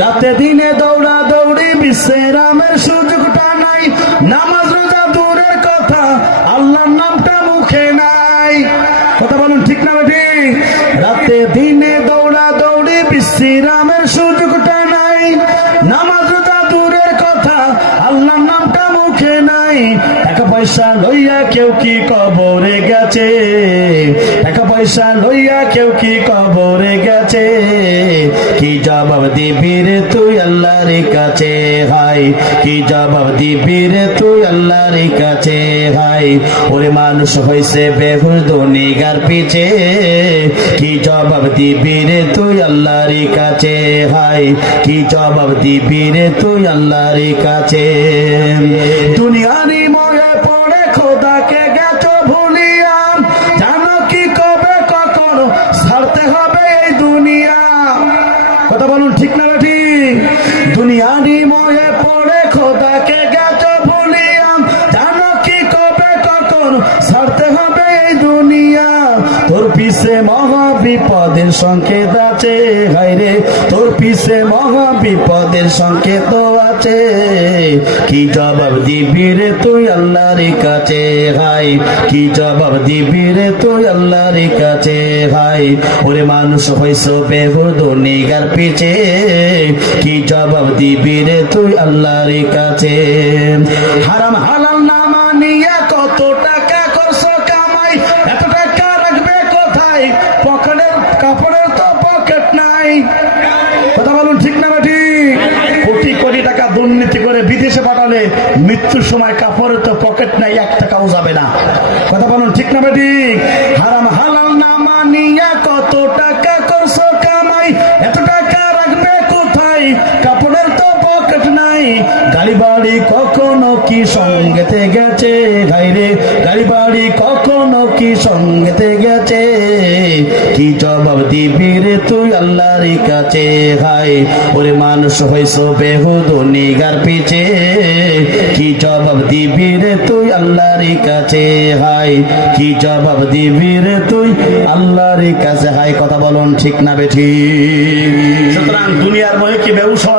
রাতে দিনে দৌড়া দৌড়ি বিশ্বেরামের সুযোগটা নাই নামাজ রোজা দূরের কথা আল্লাহর নামটা ঠিক রাতে দিনে দৌড়া দৌড়ি বিশ্রামের সুযোগটা নাই। নামাজ দূরের কথা, আল্লাহর নামটা মুখে নাই। টাকা পয়সা লইয়া কেউ কি কবরে গেছে? টাকা পয়সা লইয়া কেউ কি কবরে গেছে? কি জবাব দিবি রে তুই আল্লাহর কাছে? হাই, কি জবাব দিবি রে তুই আল্লাহর কাছে? হাই, ওরে মানুষ হইছে বেহুল দুনিগার পিছে। কি জবাব দিবি রে তুই আল্লাহর কাছে? হাই, কি জবাব দিবি রে তুই আল্লাহর কাছে? দুনিয়ারি ময়ে ঠিক না ঠিক? দুনিয়া নিময়ে পড়ে খোদাকে তোর পিছে মহা বিপদের সংকেত আছে হাইরে তোর পিছে মহা বিপদের সংকেত আছে। কি জবাব দিবি রে তুই আল্লাহর কাছে হাই কি জবাব দিবি রে তুই আল্লাহর কাছে হাই ওরে মানুষ হইস বেহুদ নিগার পিছে। কি জবাব দিবি রে তুই আল্লাহর কাছে? হারাম হালাল না মানিয়া কত টাকা করছ কামাই এত টাকা রাখবে কোথায় পকেটের কাপড়ের তো পকেট নাই কথা বলুন ঠিক না বাটি কোটি কোটি টাকা দুর্নীতি করে বিদেশে পাঠালে মৃত্যুর সময় কাপড়ের তো পকেট নাই, এক টাকাও যাবে না। কথা বলুন, ঠিক না বেটি হারাম হালাল না মানিয়া কত টাকা করছ কামাই? এত টাকা রাখবে কোথায়? কাপড়ের তো পকেট নাই। গাড়ি বাড়ি কখনো কি সঙ্গেতে গেছে? গাইরে গাড়ি বাড়ি কখনো কি সঙ্গেতে গেছে? কি জবাব দিবি রে তুই আল্লাহর কাছে? হাই ওরে মানুষ হইস বেহুদ নিগার পিছে। কি জবাব দিবি রে তুই আল্লাহর কাছে? হাই কি জবাব দিবি রে তুই আল্লাহর কাছে? হাই কথা বলুন ঠিক না বেঠি। সুতরাং দুনিয়ার মহে কি ব্যবসা